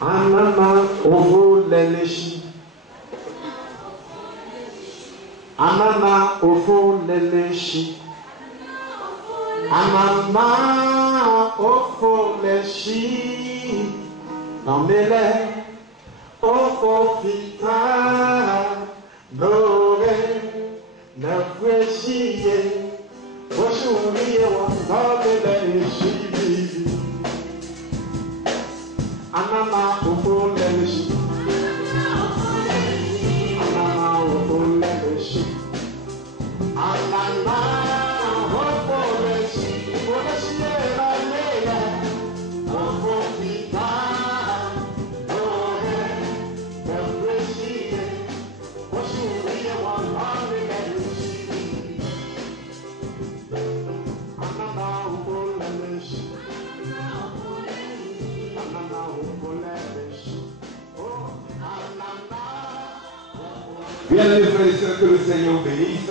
Anana ovo leleshi. Anana ovo leleshi. Anana ovo leshi. Namele ovo fita. Nore nafreshiye. Washuriye wanale leleshi. Anana ovo leleshi. Anana ovo leleshi. Anana ovo leleshi. Leshi la leya. Ovo fita. Nore nafreshiye. Washuriye wanale leleshi. Anana ovo leleshi. Bien, les frères et sœurs, que le Seigneur vous bénisse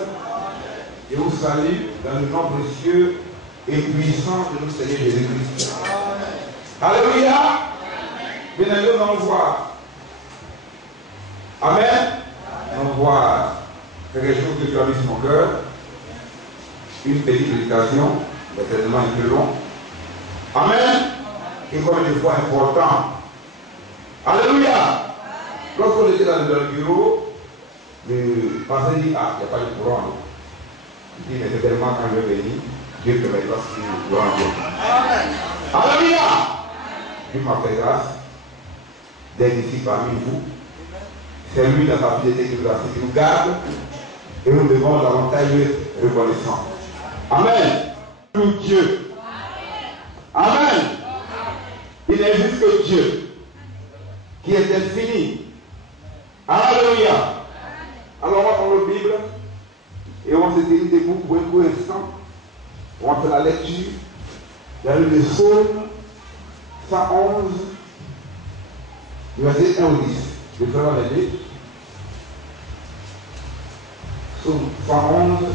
et vous salue dans le nom précieux et puissant de notre Seigneur Jésus-Christ. Alléluia. Bien, allez nous voir. Amen. On voit quelque chose que tu as mis sur mon cœur. Une petite méditation, mais tellement un peu long. Amen. Et comme une fois important. Alléluia. Lorsqu'on était dans le bureau, le pasteur dit, ah, il n'y a pas de courant. Il dit, mais c'est tellement quand je vais venir, Dieu permettra ce qu'il doit en dire. Alléluia. Dieu m'a fait grâce d'être ici parmi vous. C'est lui dans sa fidélité qui nous garde et nous devons davantage être reconnaissants. Amen. Dieu. Amen. Il n'existe que Dieu qui est infini. Alléluia. Alors on va prendre la Bible et on va se tenir debout pour un court instant. On va faire la lecture dans le psaume 111, verset 1 au 10. Je vais faire la lecture. Psaume 111,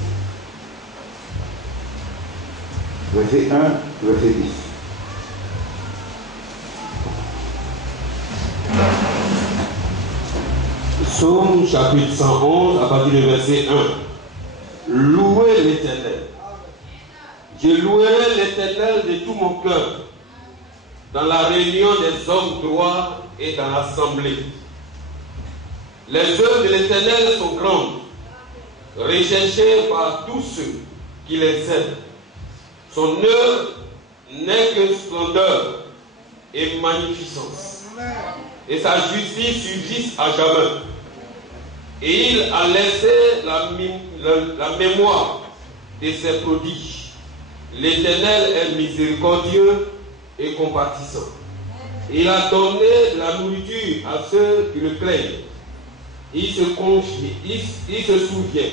verset 1, verset 10. Psaume chapitre 111 à partir du verset 1. Louez l'Éternel. Je louerai l'Éternel de tout mon cœur dans la réunion des hommes droits et dans l'assemblée. Les œuvres de l'Éternel sont grandes, recherchées par tous ceux qui les aiment. Son œuvre n'est que splendeur et magnificence, et sa justice subsiste à jamais. Et il a laissé la mémoire de ses prodiges. L'Éternel est miséricordieux et compatissant. Il a donné de la nourriture à ceux qui le craignent. Il se souvient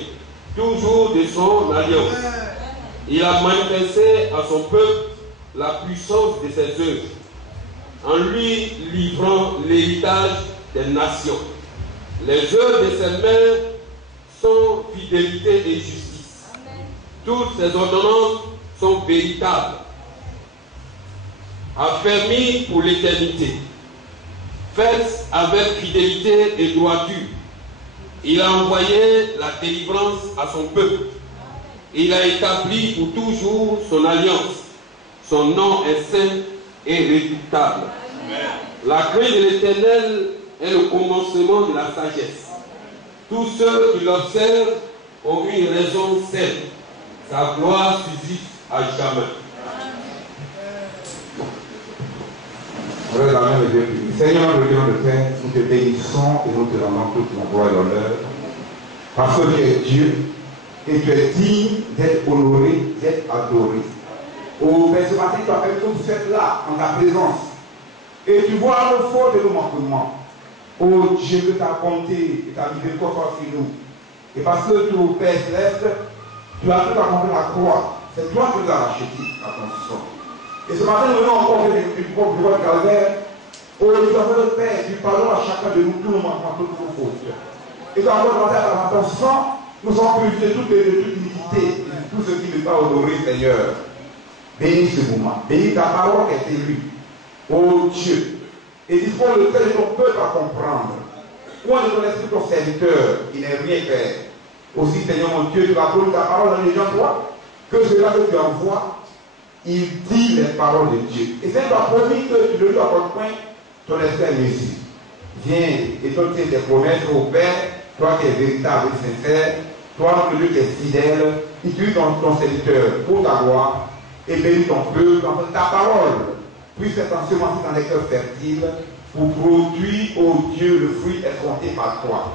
toujours de son alliance. Il a manifesté à son peuple la puissance de ses œuvres, en lui livrant l'héritage des nations. Les œuvres de ses mains sont fidélité et justice. Toutes ses ordonnances sont véritables, affermies pour l'éternité, faites avec fidélité et droiture. Il a envoyé la délivrance à son peuple. Il a établi pour toujours son alliance. Son nom est saint et redoutable. La crainte de l'Éternel est le commencement de la sagesse. Tous ceux qui l'observent ont une raison saine. Sa gloire subsiste à jamais. Seigneur, le Dieu de Père, nous te bénissons et nous te rendons toute la gloire et l'honneur. Parce que tu es Dieu et tu es digne d'être honoré, d'être adoré. Au Père, ce matin, tu as fait tout fait là, en ta présence. Et tu vois nos fautes et nos manquements. Oh Dieu, que ta bonté et ta miséricorde soient sur nous. Et parce que tu, Père céleste, tu as tout accompli la croix. C'est toi qui nous as racheté la condition. Et ce matin, nous venons encore une fois de votre calvaire. Oh, nous avons le Père, nous parlons à chacun de nous tous nos manquements, toutes nos fautes. Et quand on va à ton sang, nous sommes purifiés de toute iniquité, de tout ce qui n'est pas honoré, Seigneur. Bénis ce moment. Bénis ta parole qui est élue. Oh Dieu, et dispose le cœur de ton peuple à comprendre. Point de ton esprit ton serviteur, il n'est rien fait. Aussi, Seigneur mon Dieu, tu vas prendre ta parole dans les gens, toi, que celui-là que tu envoies, il dit les paroles de Dieu. Et c'est toi promis que tu le lui apportes point, ton esprit Messie. Viens et toi tiens tes promesses au Père, toi qui es véritable et sincère, toi, le Dieu qui est fidèle, utilise ton serviteur pour ta gloire et bénis ton peuple, enfin ta parole puisse être ensemencée dans les cœurs fertiles pour produire, ô Dieu, le fruit escompté par toi.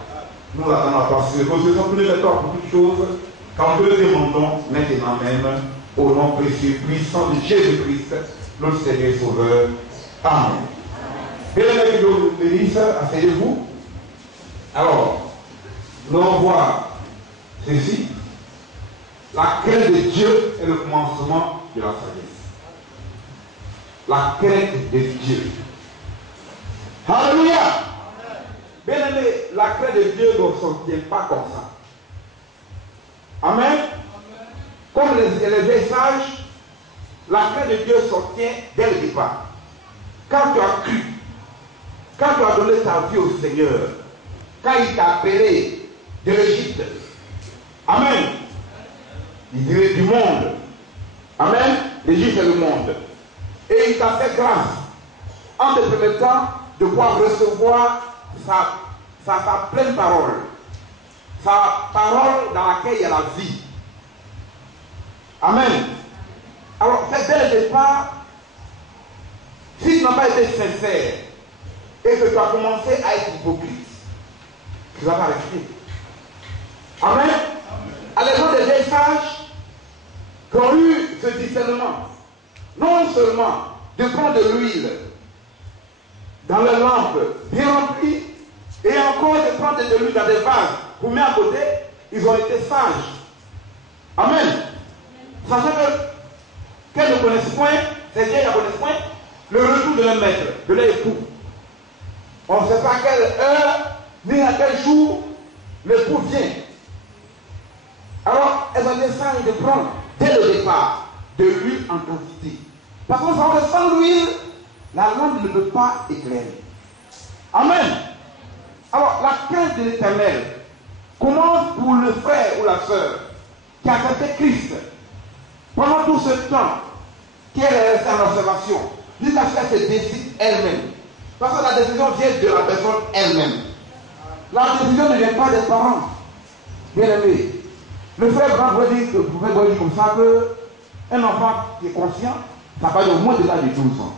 Nous l'attendons à toi, nous faisons tous les efforts pour toutes choses, quand nous le demandons maintenant même, au nom précieux, puissant de Jésus-Christ, notre Seigneur et Sauveur. Amen. Bien-aimés, que Dieu vous bénisse, asseyez-vous. Alors, nous allons voir ceci. La crainte de Dieu est le commencement de la sagesse. La crainte de Dieu. Alléluia. Bien aimé, la crainte de Dieu ne s'obtient pas comme ça. Amen. Comme les vieilles sages, la crainte de Dieu s'obtient dès le départ. Quand tu as cru, quand tu as donné ta vie au Seigneur, quand il t'a appelé de l'Égypte, amen. Il dirait du monde. Amen. L'Égypte est le monde. Et il t'a fait grâce, en te permettant de pouvoir recevoir sa pleine parole. Sa parole dans laquelle il y a la vie. Amen. Alors, c'est dès le départ, si tu n'as pas été sincère et que tu as commencé à être hypocrite, tu ne vas pas rester. Amen. À l'époque des vieilles sages qui ont eu ce discernement, non seulement de prendre de l'huile dans les lampes bien remplies, et encore de prendre de l'huile dans des vases pour mettre à côté, ils ont été sages. Amen. Sachant qu'elles ne connaissent point, ces vieilles ne connaissent point le retour de leur maître, de leur époux. On ne sait pas à quelle heure, ni à quel jour l'époux vient. Alors, elles ont été sages de prendre, dès le départ, de l'huile en quantité. Parce qu'on sait que sans l'huile, la lampe ne peut pas éclairer. Amen. Alors, la crainte de l'Éternel commence pour le frère ou la sœur qui a accepté Christ pendant tout ce temps, qu'elle est restée en observation, jusqu'à ce qu'elle se décide elle-même. Parce que la décision vient de la personne elle-même. La décision ne vient pas des parents. Bien aimé. Le frère Brand vous pouvez dire comme ça qu'un enfant qui est conscient, ça va au moins de l'âge de 12 ans.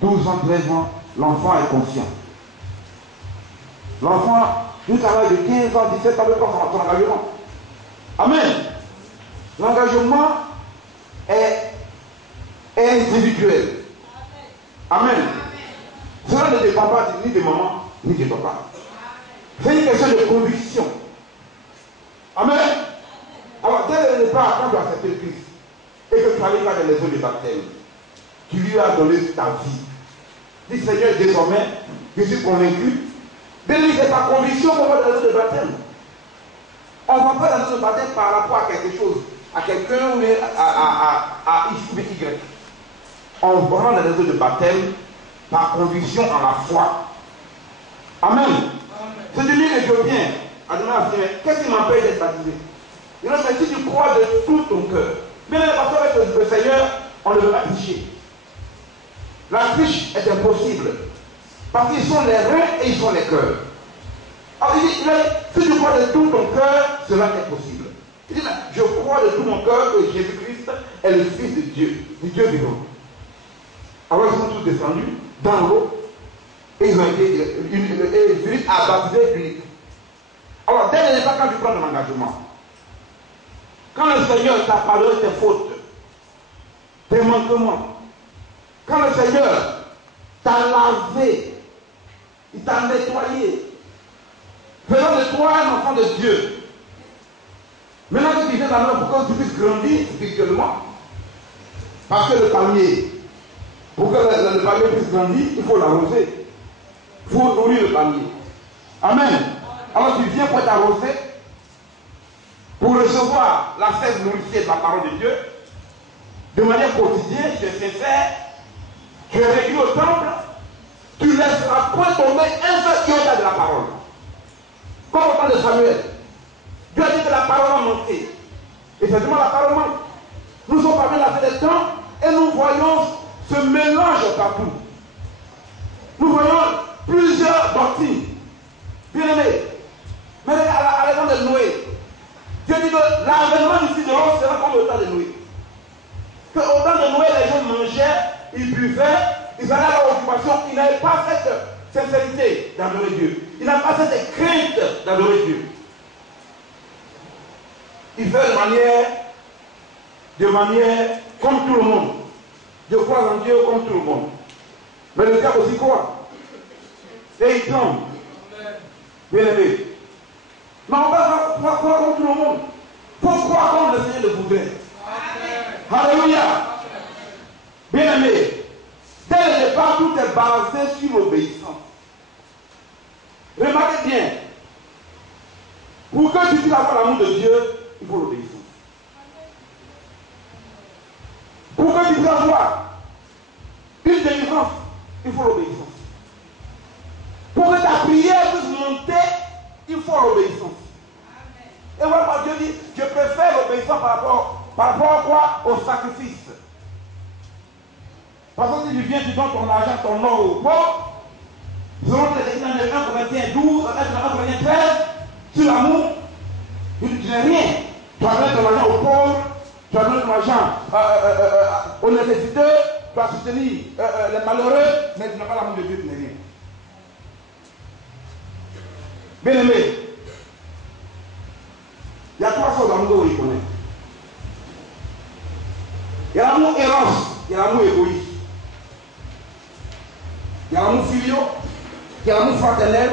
12 ans, 13 ans, l'enfant est conscient. L'enfant, jusqu'à l'âge de 15 ans, 17 ans, peut prendre son engagement. Amen. L'engagement est individuel. Amen. Cela ne dépend pas ni de maman, ni de papa. C'est une question de conviction. Amen. Alors, dès le départ, quand tu as accepté le Christ, et que tu arrives dans les eaux de baptême, tu lui as donné ta vie. Dis Seigneur, désormais, je suis convaincu. Bénis c'est ta conviction qu'on va dans les eaux de baptême. On ne va pas dans les eaux de baptême par rapport à quelque chose, à quelqu'un ou à X ou Y. On va dans les eaux de baptême par conviction en la foi. Amen. C'est de l'île éthiopien. A demandé à Seigneur, qu'est-ce qui m'empêche d'être baptisé? Il a dit, si tu crois de tout ton cœur. Mais parce qu'avec le Seigneur, on ne veut pas tricher. La triche est impossible. Parce qu'ils sont les reins et ils sont les cœurs. Alors il dit, si tu crois de tout ton cœur, cela est possible. Il dit, mais je crois de tout mon cœur que Jésus-Christ est le Fils de Dieu, du Dieu vivant. Alors ils sont tous descendus dans l'eau et ils ont été, Philippe a baptisé l'unique. Alors dès le départ, quand tu prends ton engagement, quand le Seigneur t'a pardonné tes fautes, tes manquements, quand le Seigneur t'a lavé, il t'a nettoyé, faisant de toi un enfant de Dieu. Maintenant tu viens dans l'homme pour que tu puisses grandir spirituellement. Parce que le palmier, pour que le palmier puisse grandir, il faut l'arroser. Il faut nourrir le palmier. Amen. Alors tu viens pour t'arroser, pour recevoir la sève nourricière de la parole de Dieu, de manière quotidienne, tu es sincère, tu es régulier au temple, tu ne laisseras point tomber un seul iota de la parole. Comme au temps de Samuel. Dieu a dit que la parole a manqué. Effectivement, la parole manque. Nous sommes parmi la fin des temps et nous voyons ce mélange partout. Nous voyons plusieurs doctrines. Bien aimés. Mais à l'époque de Noé, Dieu dit que l'avènement du Fils de l'homme sera comme au temps de Noé. Qu'au temps de Noé, les gens mangeaient, ils buvaient, ils allaient à leur occupation, ils n'avaient pas cette sincérité d'adorer Dieu. Ils n'avaient pas cette crainte d'adorer Dieu. Ils faisaient de manière comme tout le monde. Je crois en Dieu comme tout le monde. Mais le diable aussi croit. Et il tombe. Bien aimé. Mais on va croire comme tout le monde. Pour croire comme le Seigneur le voudrait. Alléluia. Bien aimé. Dès le départ, tout est basé sur l'obéissance. Remarquez bien. Pour que tu puisses avoir l'amour de Dieu, il faut l'obéissance. Pour que tu puisses avoir une délivrance, il faut l'obéissance. Pour que ta prière puisse monter, il faut l'obéissance. Et voilà, Dieu dit, je préfère l'obéissance par rapport à quoi? Au sacrifice. Parce que si tu viens, tu donnes ton argent, ton or au pauvre, selon les écrits de 1 Corinthiens 12, 1 Corinthiens 13, sur l'amour, tu n'as rien. Tu as donné ton argent aux pauvres, tu as donné ton argent aux nécessiteux, tu as soutenu les malheureux, mais tu n'as pas l'amour de Dieu, tu n'as rien. Bien aimé, il y a trois sortes d'amour que vous connaissez. Il y a l'amour éros, il y a l'amour égoïste. Il y a l'amour filial, il y a l'amour fraternel,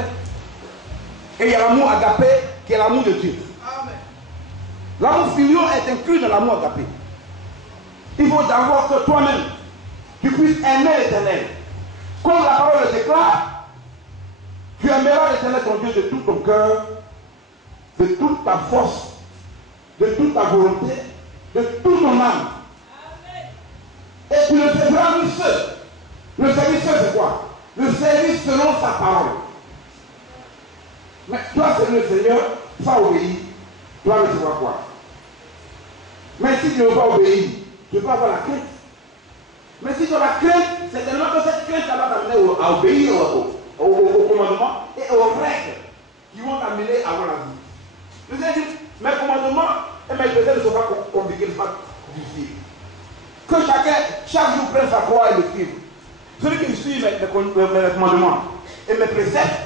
et il y a l'amour agapé, qui est l'amour de Dieu. L'amour filial est inclus dans l'amour agapé. Il faut d'abord que toi-même, tu puisses aimer l'Éternel. Comme la parole le déclare, tu aimeras l'Éternel ton Dieu de tout ton cœur, de toute ta force, de toute ta volonté, de toute ton âme. Et tu le serviras lui seul. Le service seul, c'est quoi? Le service selon sa parole. Mais toi, c'est le Seigneur, sans obéir, tu vas recevoir quoi? Mais si tu ne veux pas obéir, tu peux avoir la crainte. Mais si tu as la crainte, c'est tellement que cette crainte va t'amener à obéir au commandement et aux règles qui vont t'amener à avoir la vie. Je vous ai dit, mes commandements et mes préceptes ne sont pas compliqués, ne sont pas difficiles. Que chaque jour prenne sa croix et le suive. Celui qui me suit mes commandements et mes préceptes,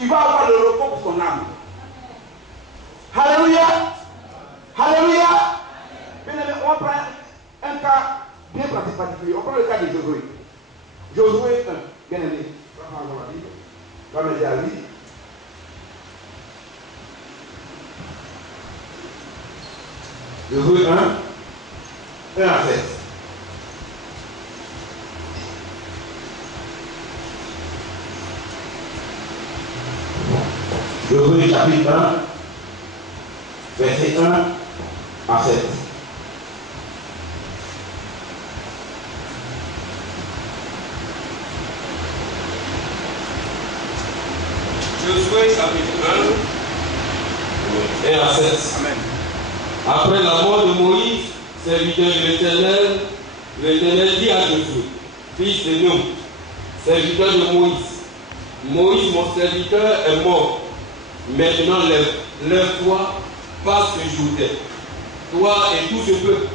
il va avoir le repos pour son âme. Alléluia. Alléluia. Bien aimé, on prend un cas bien pratique particulier. On prend le cas de Josué. Josué 1. Bien aimé. On va me dire à lui. Josué 1. 1 à 7. Josué chapitre 1, verset 1 à 7. Josué chapitre 1, 1 à 7. Amen. Après la mort de Moïse, serviteur de l'Éternel, l'Éternel dit à Josué, fils de Nun, serviteur de Moïse, Moïse, mon serviteur, est mort. Maintenant, lève-toi, passe ce Jourdain, toi et tout ce peuple,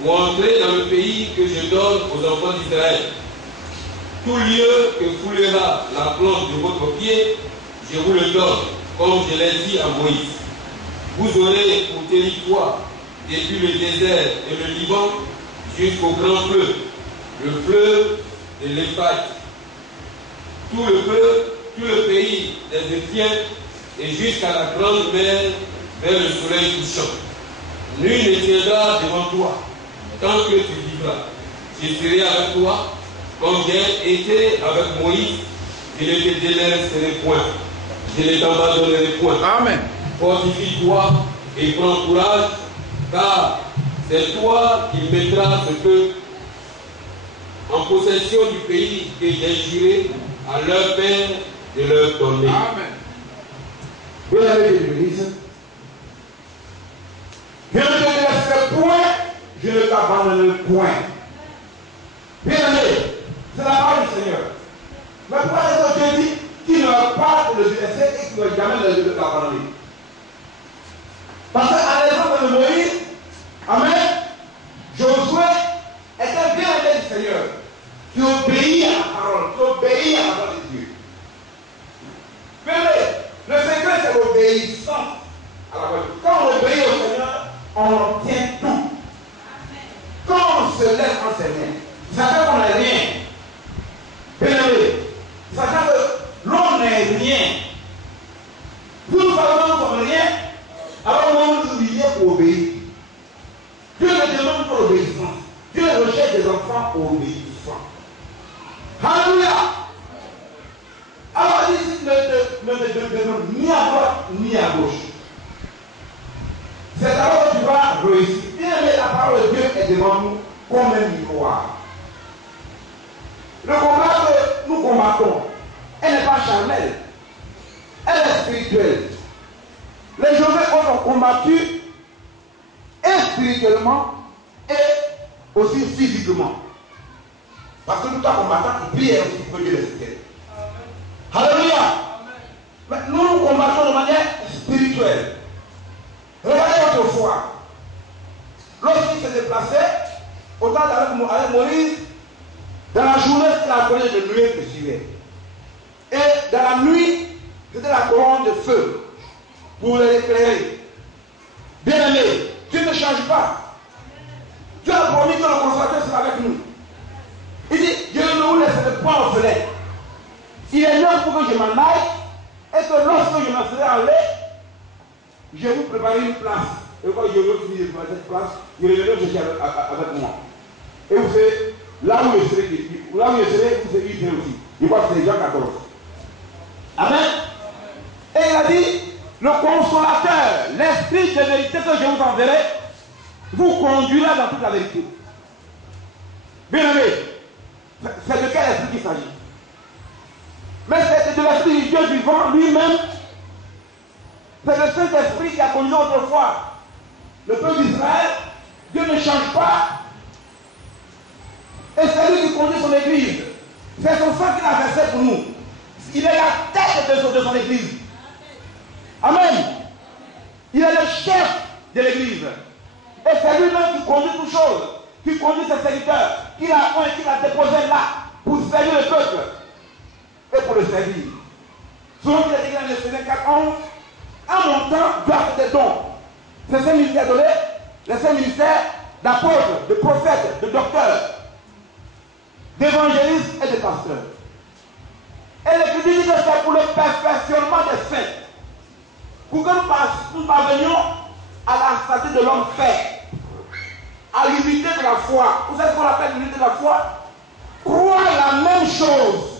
pour entrer dans le pays que je donne aux enfants d'Israël. Tout lieu que foulera la plante de votre pied, je vous le donne, comme je l'ai dit à Moïse. Vous aurez pour territoire, depuis le désert et le Liban, jusqu'au grand fleuve, le fleuve de l'Euphrate. Tout le pays des Éthiopiens, et jusqu'à la grande mer vers le soleil couchant. Nul ne tiendra devant toi tant que tu vivras. Je serai avec toi comme j'ai été avec Moïse. Je ne te délaisserai point. Je ne t'abandonnerai point. Amen. Fortifie-toi et prends courage, car c'est toi qui mettras ce que en possession du pays que j'ai juré à leur père de leur donner. Amen. Bien aimé de l'Église, je ne te laisserai point, je ne t'abandonnerai point. Bien aimé, c'est la parole du Seigneur. Mais pourquoi est-ce que Dieu dit qu'il ne va pas le laisser et qu'il ne va jamais le abandonner? Parce qu'à l'exemple de Moïse, amen, Josué était bien aimé du Seigneur, qui obéit à la parole, qui obéit à la parole de Dieu. Mais le secret, c'est l'obéissance à la parole de Dieu. Quand on obéit au Seigneur, on obtient tout. Quand on se laisse enseigner, ça fait qu'on n'est rien. Bien aimé, ça fait que l'on n'est rien. Vous nous parlez comme rien, alors on nous dit pour obéir. Dieu ne demande pas l'obéissance. Dieu recherche des enfants obéissants. Alléluia. Alors ici, ne te demande ni à droite ni à gauche. C'est alors que tu vas réussir. Bien aimé, la parole de Dieu est devant nous comme un miroir. Le combat que nous combattons, elle n'est pas charnelle, elle est spirituelle. Les Josué ont combattu et spirituellement et aussi physiquement. Parce que nous sommes combattants qui prient aussi pour Dieu les cieux. Alléluia. Mais nous combattons de manière spirituelle. Regardez autrefois, lorsqu'il se déplaçait, autant avec Moïse, dans la journée, c'était la colonne de nuée qui suivait. Et dans la nuit, c'était la colonne de feu pour les éclairer. Bien aimé, Dieu ne change pas. Dieu a promis que le consolateur sera avec nous. Il dit, Dieu ne nous laisse pas orphelins. Il est là pour que je m'en aille et que lorsque je m'en serai allé, je vais vous préparer une place. Et quand je veux finir de cette place, je reviendrai chercher avec moi. Et vous savez, là où je serai, vous serez aussi. Je crois que c'est Jean 14. Amen. Et il a dit, le consolateur, l'esprit de vérité que je vous enverrai, vous conduira dans toute la vérité. Bien aimé, c'est de quel esprit qu'il s'agit? Mais c'est de l'esprit du Dieu vivant lui-même. C'est le Saint-Esprit qui a conduit autrefois le peuple d'Israël. Dieu ne change pas. Et c'est lui qui conduit son église. C'est son sang qu'il a versé pour nous. Il est la tête de son église. Amen. Il est le chef de l'église. Et c'est lui-même qui conduit toutes choses. Qui conduit ses serviteurs. Qu'il a déposé là pour servir le peuple. Et pour le servir. Selon qu'il a dit dans le Seigneur 4:11, à mon temps, Dieu a fait des dons. C'est ce ministère donné, les 5 ministères d'apôtres, de prophètes, de docteurs, d'évangélistes et de pasteurs. Et l'Écriture dit que c'est pour le perfectionnement des saints. Pour que nous parvenions à la statue de l'homme fait, à l'unité de la foi. Vous savez ce qu'on appelle l'unité de la foi? Croire la même chose.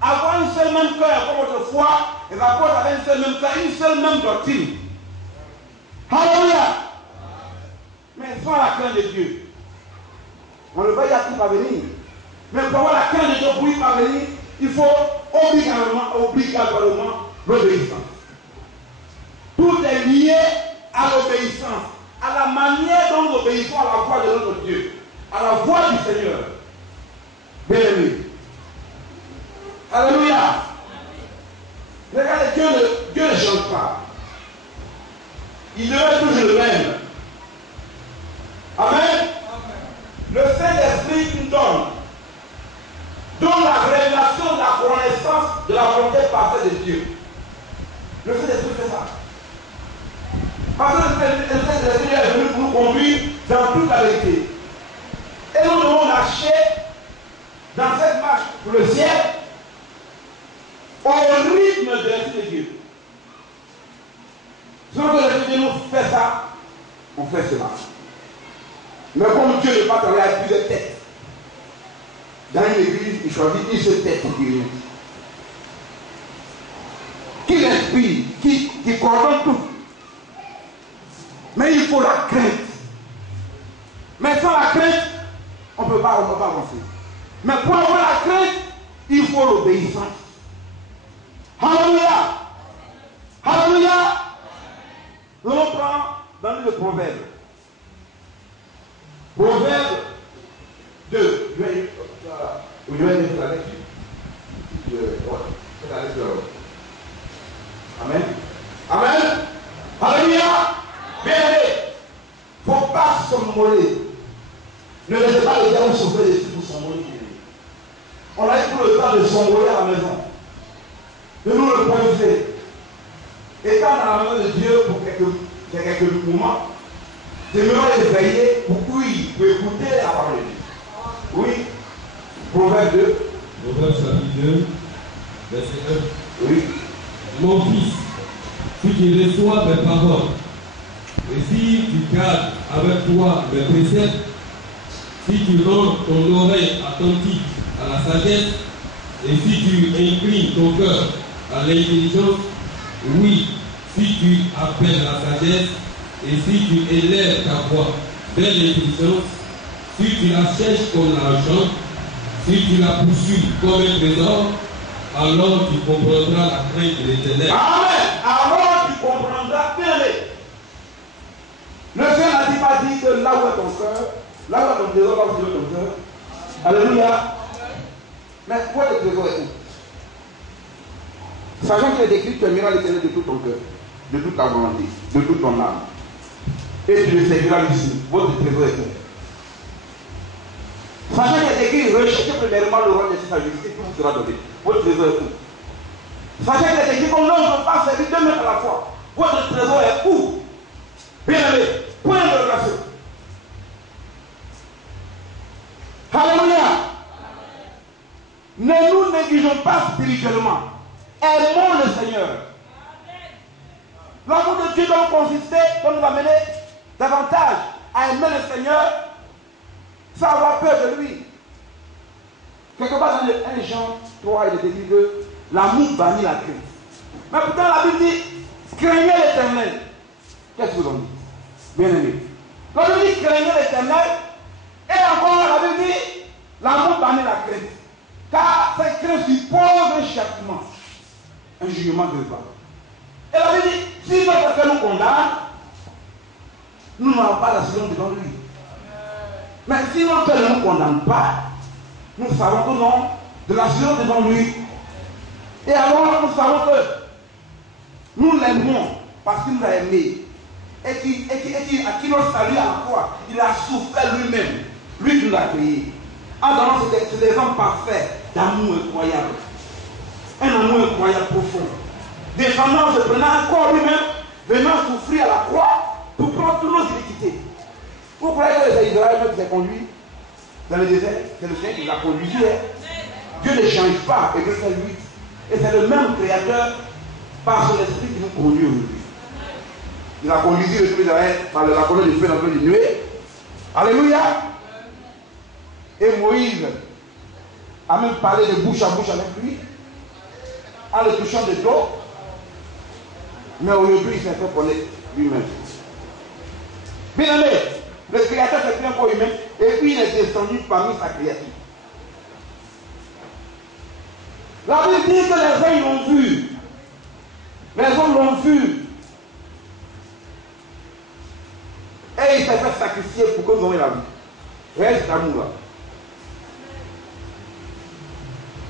Avoir un seul même cœur comme autrefois, les apôtres avaient un seul même cœur, une seule même doctrine. Alléluia. Mais sans la crainte de Dieu, on ne va y parvenir. Mais pour avoir la crainte de Dieu, pour y parvenir, il faut obligatoirement l'obéissance. Tout est lié à l'obéissance, à la manière dont nous obéissons à la voix de notre Dieu, à la voix du Seigneur. Bien aimé. Alléluia. Regardez, Dieu ne change pas. Il demeure toujours le même. Amen. Le Saint-Esprit nous donne la révélation de la connaissance de la volonté parfaite de Dieu. Le Saint-Esprit fait ça. Parce que le Saint-Esprit est venu pour nous conduire dans toute la vérité. Et nous devons marcher dans cette marche pour le ciel au rythme de l'Esprit de Dieu. Si l'Esprit de Dieu nous fait ça, on fait cela. Mais comme Dieu n'est pas travaillé avec plusieurs têtes, dans une église, il choisit une seule tête pour guérir. Qui l'inspire, qui coordonne tout. Mais il faut la crainte. Mais sans la crainte, on ne peut pas avancer. Mais pour avoir la crainte, il faut l'obéissance. Alléluia. Alléluia. Nous prend dans le proverbe. Proverbe 2. Je vais lire la lecture. Amen. Amen. Alléluia. Bien aimé. Il ne faut pas s'emmoler. Ne laissez pas les gens sauver les filles pour s'emmoler. On a eu tout le temps de s'envoler à la maison, de nous le poser. Et quand on a la main de Dieu pour quelques moments, de nous réveiller pour écouter la parole de Dieu. Oui. Proverbe 2. Proverbe chapitre 2, verset 1. Oui. Mon fils, si tu reçois mes paroles, et si tu gardes avec toi mes préceptes, si tu rends ton oreille attentive à la sagesse, et si tu inclines ton cœur à l'intelligence, oui, si tu appelles la sagesse, et si tu élèves ta voix vers l'intelligence, si tu la cherches comme l'argent, si tu la poursuis comme un trésor, alors tu comprendras la crainte de l'Éternel. Amen. Alors tu comprendras bien. Le Seigneur n'a pas dit que là où est ton cœur, là où est ton trésor, là où est ton cœur. Alléluia. Mais où est le trésor est où? Sachant qu'il est écrit, tu aimeras l'Éternel de tout ton cœur, de toute ta volonté, de toute ton âme. Et tu le serviras ici. Votre trésor est où? Sachant qu'il est écrit, recherchez premièrement le roi de sa justice, tout vous sera donné. Votre trésor est où? Sachant qu'il est écrit qu'on ne peut pas servir deux mains à la fois. Votre trésor est où? Bien aimé, point de relation. Alléluia. Ne nous négligeons pas spirituellement. Aimons le Seigneur. L'amour de Dieu doit consister, doit nous amener davantage à aimer le Seigneur sans avoir peur de lui. Quelque part dans le 1 Jean 3, il est dit que l'amour bannit la crainte. Mais pourtant la Bible dit, craignez l'Éternel. Qu'est-ce que vous en dites? Bien aimé. Quand on dit craignez l'Éternel, et encore la Bible dit, l'amour bannit la crainte. Car cette crainte suppose un châtiment, un jugement de Dieu. Et la Bible dit, si notre cœur nous condamne, nous n'avons pas d'assurance devant lui. Mais si notre cœur ne nous condamne pas, nous savons que non, de l'assurance devant lui. Et alors nous savons que nous l'aimons parce qu'il nous a aimés. Et à qui notre salut à la croix, il a souffert lui-même. Lui qui nous a créés. En donnant, c'est des hommes parfaits d'amour incroyable. Un amour incroyable profond. Descendant, se prenant un corps lui-même, venant souffrir à la croix pour prendre toutes nos iniquités. Vous croyez que les Israéliens qui s'est conduit dans le désert, c'est le Seigneur qui les a conduits. Dieu ne change pas, et c'est lui. Et c'est le même créateur par son esprit qui nous conduit aujourd'hui. Il a conduit le peuple d'Israël par la colonne de feu dans le feu de nuée. Alléluia. Et Moïse a même parlé de bouche à bouche avec lui, en le touchant de dos. Mais aujourd'hui, il s'est fait connaître lui-même. Bien aimé, le créateur s'est pris un corps humain, et puis il est descendu parmi sa créature. La Bible dit que les hommes l'ont vu. Les hommes l'ont vu. Et il s'est fait sacrifier pour que nous ayons la vie. Reste cet amour-là.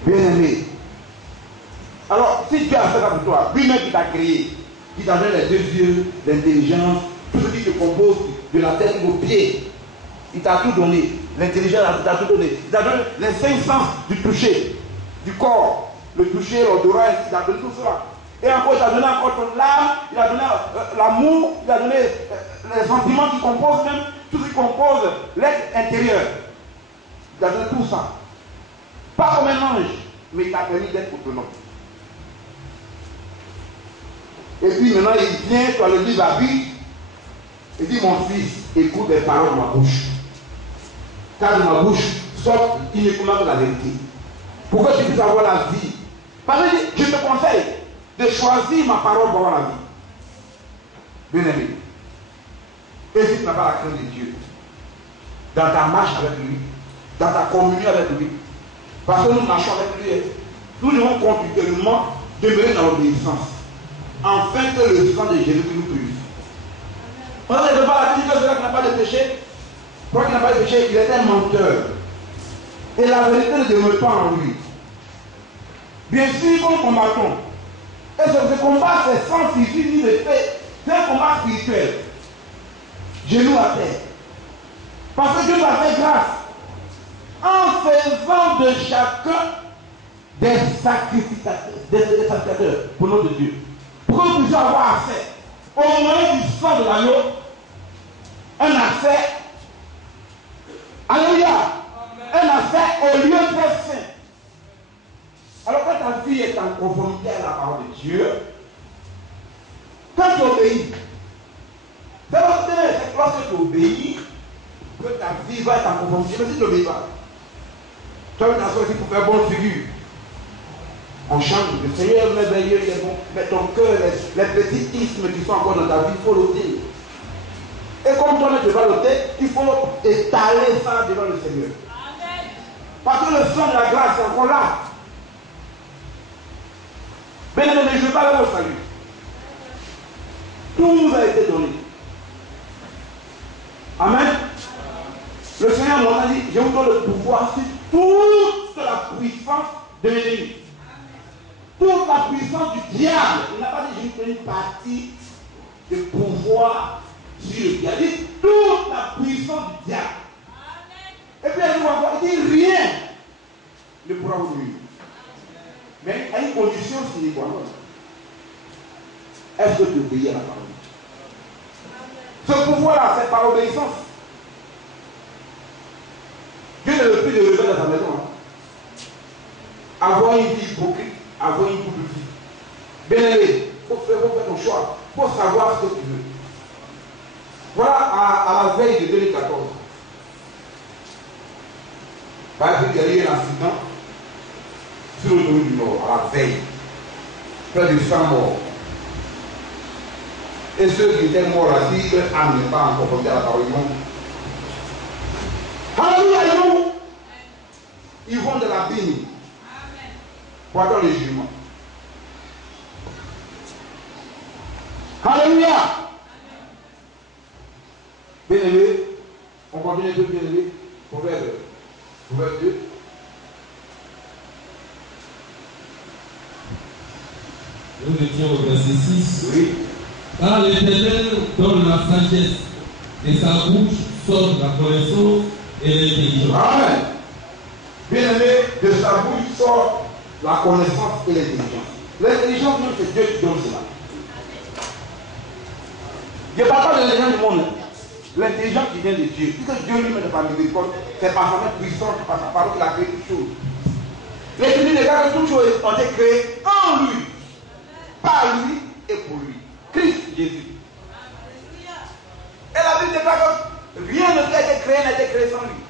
Bien aimé. Alors, si Dieu a fait ça pour toi, lui-même qui t'a créé, qui t'a donné les deux yeux, l'intelligence, tout ce qui te compose de la tête aux pieds, il t'a tout donné. L'intelligence, il t'a tout donné. Il t'a donné les 5 sens du toucher, du corps, le toucher, l'odorat, il t'a donné tout cela. Et encore, il t'a donné encore ton âme, il a donné l'amour, il a donné les sentiments qui composent même, tout ce qui compose l'être intérieur. Il a donné tout ça. Pas comme un ange, mais il t'a permis d'être autonome. Et puis maintenant, il vient, tu as le livre à vie, il dit, mon fils, écoute les paroles de ma bouche. Car de ma bouche sort uniquement de la vérité. Pour que tu puisses avoir la vie. Parce que je te conseille de choisir ma parole pour avoir la vie. Bien aimé. Et si tu n'as pas la crainte de Dieu, dans ta marche avec lui, dans ta communion avec lui, Parce que nous marchons avec lui. Nous devons continuellement demeurer dans l'obéissance. Afin que le sang de Jésus nous purifie. On ne peut pas dire que celui qui n'a pas de péché, pour qu'il n'a pas de péché, il est un menteur. Et la vérité ne demeure pas en lui. Bien sûr, nous combattons. Et ce combat, c'est sans physique ni de fait. C'est un combat spirituel. Genoux à terre. Parce que Dieu m'a fait grâce. En faisant de chacun des sacrificateurs pour notre Dieu. Pour que nous puissions avoir accès au moyen du sang de l'agneau, un accès, alléluia, un accès au lieu très saint. Alors quand ta vie est en conformité à la parole de Dieu, quand tu obéis, c'est lorsque tu obéis que ta vie va être en conformité. Mais si tu n'obéis pas, tu as une nation ici pour faire bonne figure. On chante, le Seigneur merveilleux, il est bon, mais ton cœur, les petits ismes qui sont encore dans ta vie, il faut l'ôter. Et comme toi ne vas l'ôter, il faut étaler ça devant le Seigneur. Amen. Parce que le sang de la grâce est encore là. Bien aimé, je ne veux pas le salut. Tout nous a été donné. Amen. Le Seigneur m'a dit, je vous donne le pouvoir sur toute la puissance de l'ennemi. Toute la puissance du diable. Il n'a pas dit juste une partie de pouvoir sur le diable. Il dit toute la puissance du diable. Et puis il dit rien ne pourra vous nuire. Mais à une condition sine qua non. Est-ce que tu obéis à la parole? Ce pouvoir-là, c'est par obéissance. Dieu ne veut plus de rebelles dans sa maison. Avoir une vie hypocrite, avoir une double vie. Bien aimé, il faut faire ton choix. Il faut savoir ce que tu veux. Voilà à la veille de 2014. Par exemple, il y a eu un accident sur l'autoroute du Nord, à la veille. Près de 100 morts. Et ceux qui étaient morts là-dessus, leur âme n'est pas encore conformée à la parole du monde. Alléluia, ils vont de la bénie pour attendre le jugement. Alléluia. Bien aimé, on continue de bien aimé. Proverbe 2. Nous étions au verset 6. Oui. Car l'Éternel donne la sagesse, et sa bouche sort la connaissance et l'intelligence. Amen. Bien aimé, de sa bouche sort la connaissance et l'intelligence. L'intelligence, même, c'est Dieu qui donne cela. Je ne parle pas de l'intelligence du monde. L'intelligence qui vient de Dieu. Puisque Dieu lui-même n'est pas miséricorde, c'est par sa main puissante, par sa parole qu'il a créé toutes choses. L'Écriture déclare que toutes choses ont été créées en lui, par lui et pour lui. Christ Jésus. Et la Bible déclare que rien ne a été créé sans lui.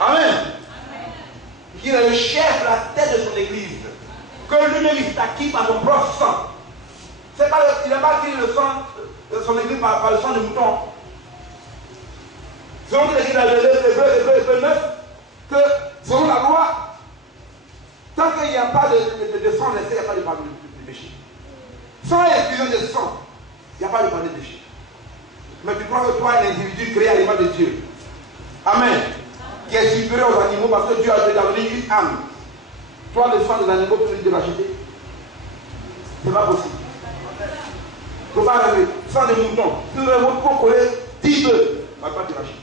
Amen. Il est le chef, la tête de son église. Que lui-même il s'est acquis par son propre sang. Il n'a pas acquis le sang de son église par le sang de mouton. Selon l'église Hébreux 9, que selon la loi, tant qu'il n'y a pas de sang laissé, il n'y a pas de pardon de péché. Sans effusion de sang, il n'y a pas de pardon de péché. Mais tu crois que toi, un individu créé à l'image de Dieu. Amen. Qui est supérieur aux animaux parce que Dieu a donné une âme. Toi, le sang des animaux, tu veux te l'acheter. C'est pas possible. Il ne faut pas rêver. Sang de mouton. Tu faut coller 10 bœufs. On ne va pas te l'acheter.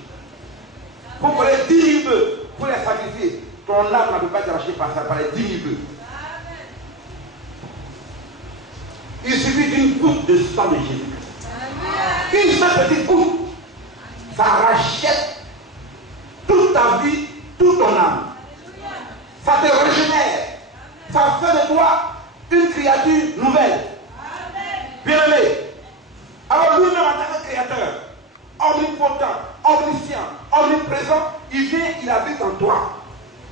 Il faut coller 10 000 bœufs pour les sacrifier. Ton âme ne peut pas te racheter par les 10 000 bœufs. Il suffit d'une goutte de sang de Jésus. Une seule petite goutte. Ça rachète toute ta vie, toute ton âme. Ça te régénère. Ça fait de toi une créature nouvelle. Bien aimé. Alors lui-même en tant que créateur, omnipotent, omniscient, omniprésent, il vient, il habite en toi.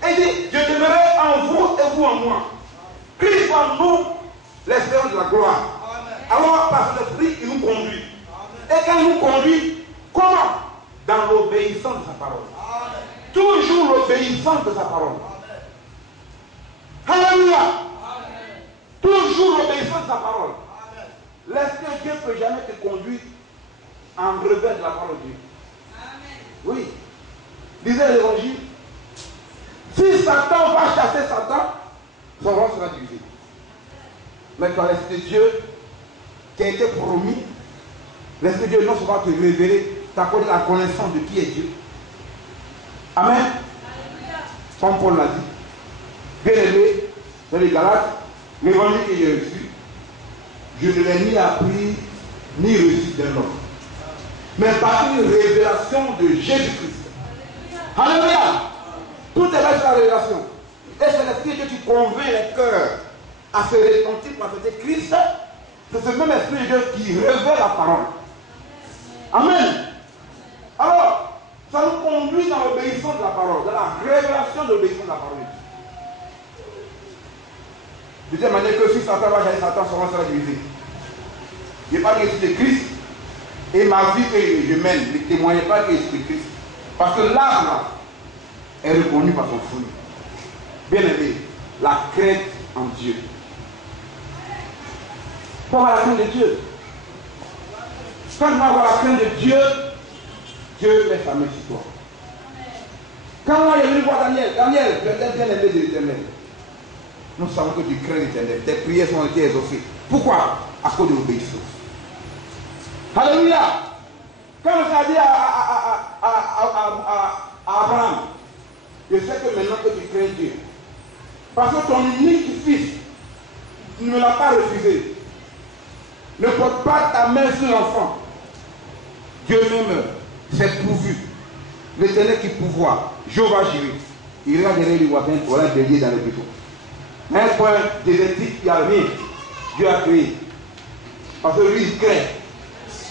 Et il dit, je demeurerai en vous et vous en moi. Christ en nous, l'espérance de la gloire. Alors par l'esprit, il nous conduit. Et quand il nous conduit, comment? Dans l'obéissance de sa parole. toujours l'obéissance de sa parole. Alléluia. Toujours l'obéissance de sa parole. L'Esprit de Dieu ne peut jamais te conduire en revers de la parole de Dieu. Oui. Lisez l'évangile. Si Satan va chasser Satan, son roi sera divisé. Mais quand l'Esprit de Dieu qui a été promis, l'Esprit de Dieu non seulement te révéler, t'accorder la connaissance de qui est Dieu. Amen. Comme Paul l'a dit. Bien aimé, dans les Galates, l'évangile que j'ai reçu, je ne l'ai ni appris ni reçu d'un homme, mais par une révélation de Jésus-Christ. Alléluia. Tout est là sur la révélation. Et c'est l'Esprit de Dieu qui convainc les cœurs à se repentir pour accepter Christ. C'est ce même Esprit de Dieu qui révèle la parole. Amen. Alors, ça nous conduit dans l'obéissance de la parole, dans la révélation de l'obéissance de la parole. De telle manière que si Satan va jaillir, Satan sera divisé. Je n'ai pas de Christ et ma vie que je mène ne témoigne pas que c'est Christ. Parce que l'arbre est reconnu par son fruit. Bien aimé, la crainte en Dieu. Pour avoir la crainte de Dieu. Quand on va avoir la crainte de Dieu, Dieu met sa main sur toi. Quand on est venu voir Daniel, tu es bien aimé de l'Éternel. Nous savons que tu crains l'Éternel. Tes prières ont été exaucées. Pourquoi? À cause de l'obéissance. Alléluia. Quand on a dit à Abraham, je sais que maintenant que tu crains Dieu, parce que ton unique fils, tu ne l'as pas refusé. Ne porte pas ta main sur l'enfant. Dieu même s'est pourvu. L'Éternel qui pouvoir, Jéhovah Jireh, il ira derrière les voisins, on l'a délié dans le bureau. Un point désertique qui a rien, Dieu a créé. Parce que lui, il crée.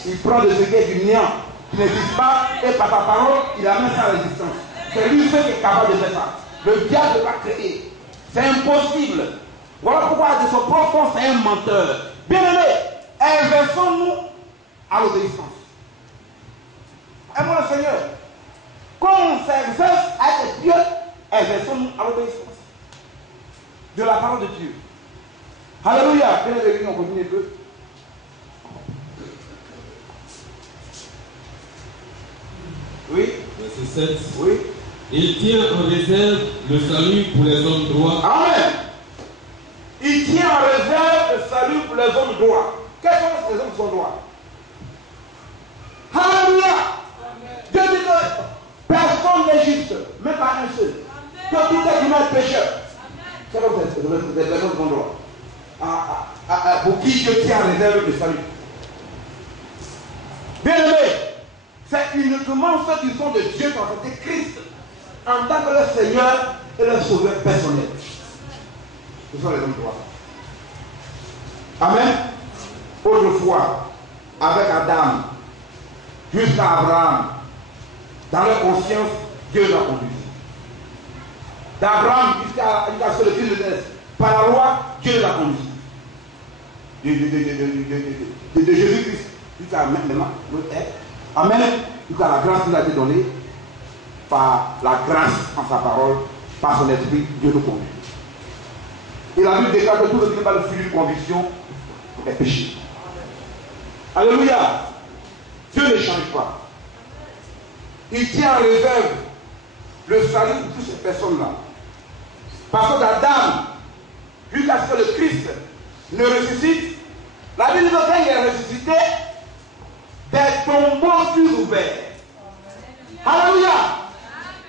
Il prend de ce qui est du néant, qui n'existe pas, et par sa parole, il amène sa résistance. C'est lui seul qui est capable de faire ça. Le diable va créer. C'est impossible. Voilà pourquoi de son profond, c'est un menteur. Bien aimé, inversons-nous à l'obéissance. Aimons le Seigneur. Quand on s'exerce à être pieux, inversons-nous à l'obéissance de la parole de Dieu. Alléluia. Bien aimé, on continue un peu. Oui. Verset 7. Oui. Il tient en réserve le salut pour les hommes droits. Amen. Il tient en réserve le salut pour les hommes droits. Quels sont les hommes qui sont droits? Alléluia. Dieu dit que personne n'est juste, même pas un seul. Que tout est humain pécheur. C'est comme les personnes qui sont droits. Pour qui Dieu tient en réserve le salut. Bien aimé, c'est uniquement ceux qui sont de Dieu qui ont accepté Christ en tant que le Seigneur et le Sauveur personnel. Ce sont les hommes droits. Amen. Autrefois, avec Adam, jusqu'à Abraham, dans leur conscience, Dieu l'a conduit. D'Abraham jusqu'à ce que le fils de Thèse, par la loi, Dieu l'a conduit. De Jésus-Christ jusqu'à maintenant, amen, jusqu'à la grâce qui nous a été donnée, par la grâce en sa parole, par son esprit, Dieu nous conduit. Et la Bible déclare que tout ce qui n'est pas le fruit de conviction est péché. Alléluia. Dieu ne change pas. Il tient en réserve le salut de toutes ces personnes-là. Parce que d'Adam, jusqu'à ce que le Christ ne ressuscite, la Bible dit que quand il est ressuscité, des tombeaux furent ouverts. Alléluia.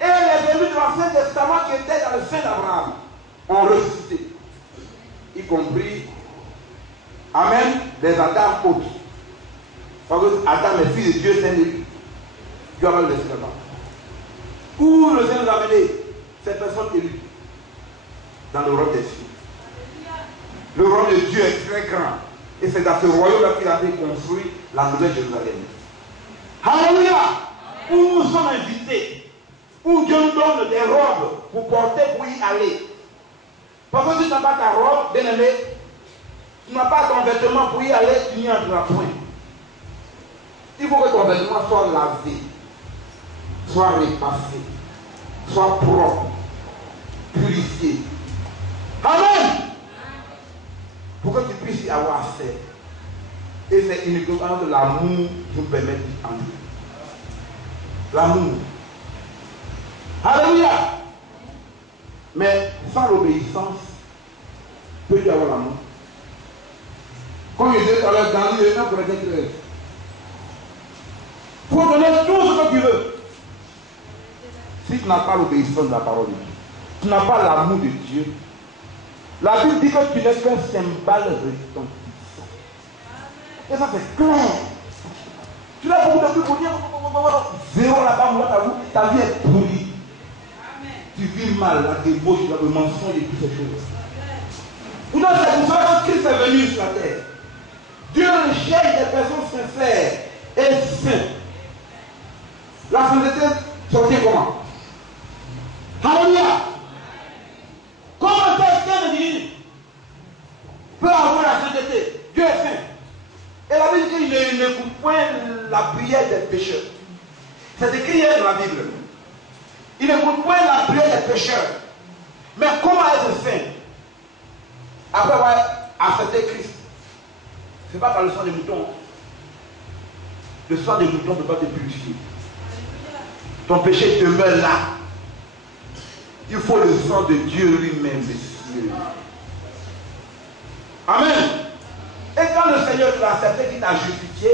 Et les élus de l'Ancien Testament qui étaient dans le sein d'Abraham ont ressuscité. Y compris, amen, des Adam autres. Parce que Adam est fils de Dieu, c'est lui. Dieu va le laisser là-bas. Où le Seigneur nous a amené ces personnes élues? Dans le royaume des cieux. Le royaume de Dieu est très grand. Et c'est dans ce royaume-là qu'il a été construit la nouvelle Jérusalem. Alléluia! Où nous sommes invités. Où Dieu nous donne des robes pour porter, pour y aller. Parce que si tu n'as pas ta robe, bien aimé, tu n'as pas ton vêtement pour y aller, tu n'y entreras point. Il faut que ton vêtement soit lavé, soit repassé. soit propre, purifié. Amen. Pour que tu puisses y avoir accès. Et c'est uniquement de l'amour qui nous permet d'entrer. L'amour. Alléluia. Mais sans l'obéissance, peut y avoir l'amour. Comme je disais tout à l'heure, dans le 1 Corinthiens 13. Il faut donner tout ce que tu veux. Si tu n'as pas l'obéissance de la parole de Dieu, tu n'as pas l'amour de Dieu. La Bible dit que tu n'es qu'un symbole retentissant. Et ça c'est clair. Tu n'as beaucoup de trucs pour dire zéro là-bas, moi, ta vie est pourrie. Tu vis mal, la débauche, le mensonge et toutes ces choses. Pourtant, c'est pour ça que Christ est venu sur la terre. Dieu recherche des personnes sincères et saintes. La sainteté sortit comment? Alléluia! Comment quelqu'un de divin peut avoir la sainteté? Dieu est saint. Et la Bible dit qu'il n'écoute point la prière des pécheurs. C'est écrit dans la Bible. Il n'écoute point la prière des pécheurs. Mais comment être saint? Après avoir accepté Christ. Ce n'est pas par le sang des moutons. Le sang des moutons ne peut pas te purifier. Ton péché demeure là. Il faut le sang de Dieu lui-même, messieurs. Amen. Et quand le Seigneur t'a accepté, qu'il t'a justifié,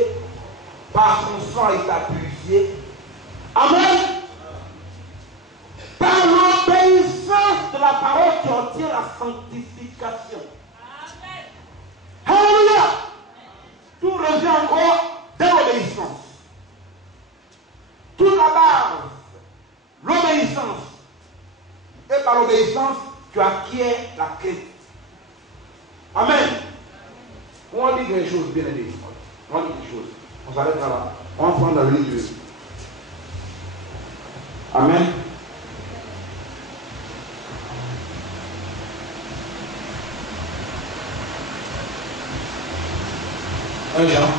par son sang, il t'a purifié. Amen. Par l'obéissance de la parole, tu obtiens la sanctification. Amen. Alléluia. Tout revient encore de l'obéissance. Toute la base, l'obéissance. Et par l'obéissance, tu acquiers la clé. Amen. On dit quelque chose, bien aimé. On dit quelque chose. On s'arrête là. On va prendre la ligne de Dieu. Amen. Un Jean.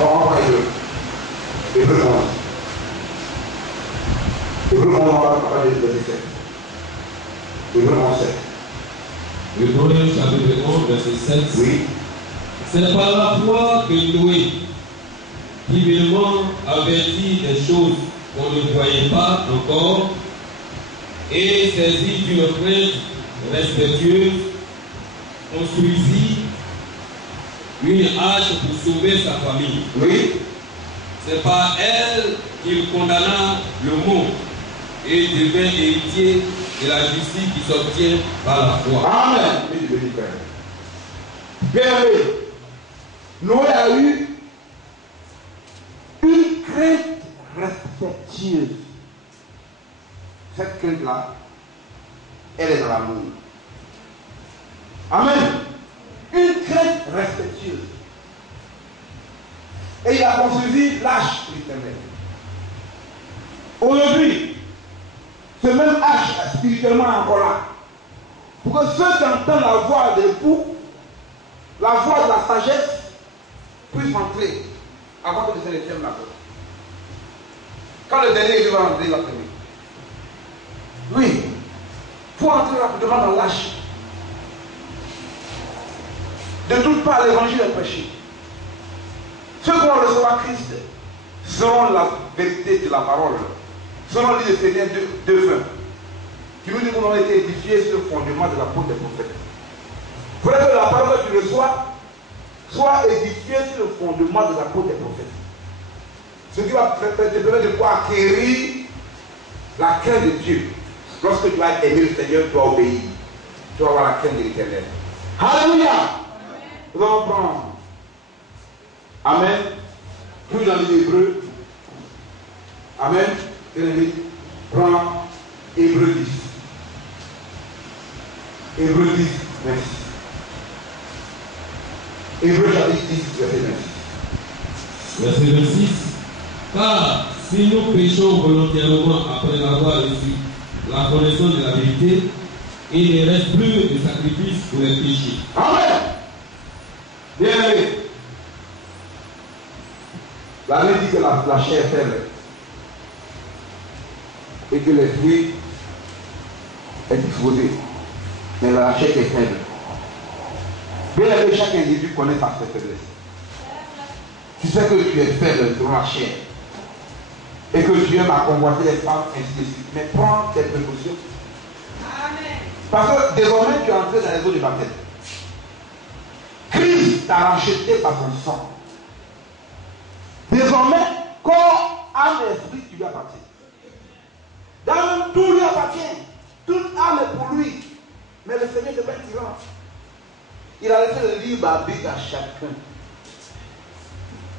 On va prendre les deux. Hébreux 11. Hébreux 11, on va parler de verset 7. Hébreux 11, 7. Hébreux chapitre 11, verset 7. Oui. C'est par la foi que Noé, qui vivement avait dit des choses qu'on ne voyait pas encore, et saisi d'une crainte respectueuse, construisit une arche pour sauver sa famille. Oui. C'est par elle qu'il condamna le monde et devint héritier de la justice qui s'obtient par la foi. Amen. Bien aimé, Noé a eu une crainte respectueuse. Cette crainte-là, elle est dans l'amour. Amen. Une crainte respectueuse. Et il a construit l'arche de l'Éternel. Aujourd'hui, ce même arche spirituellement encore là. Pour que ceux qui entendent la voix de l'époux, la voix de la sagesse, puissent entrer avant que le Seigneur ferme la porte. Quand le dernier va entrer, il va fermer. Oui, il faut entrer rapidement dans l'arche. Ne doute pas, l'évangile est prêché. Ceux qui vont recevoir Christ selon la vérité de la parole, selon l'île de Seigneur 2:20, qui nous dit qu'on a été édifiés sur le fondement de la parole des prophètes. Il faudrait que la parole que tu reçois soit édifiée sur le fondement de la parole des prophètes. Ce qui va te permettre de pouvoir acquérir la crainte de Dieu. Lorsque tu vas aimer le Seigneur, tu vas obéir. Tu vas avoir la crainte de l'Éternel. Alléluia! Nous allons prendre. Amen. Plus dans les Hébreux. Amen. Prends Hébreux 10. Hébreux 10, merci. Hébreux chapitre 10, verset 26. Verset 26. Car si nous péchons volontairement après avoir reçu la connaissance de la vérité, il ne reste plus de sacrifice pour les péchés. Amen. Bien aimé. La Bible dit que la chair est faible et que l'esprit est disposé, mais la chair est faible. Bien aimé, chaque individu connaît sa faiblesse. Tu sais que tu es faible sur la chair et que tu aimes à convoiter les femmes, ainsi de suite. Mais prends tes précautions. Parce que désormais tu es entré dans les eaux du baptême. Christ t'a racheté par son sang. Désormais, corps, âme et esprit, tu lui appartiens. Dans tout lui appartient. Toute âme est pour lui. Mais le Seigneur n'est pas un tyran. Il a laissé le libre arbitre à chacun.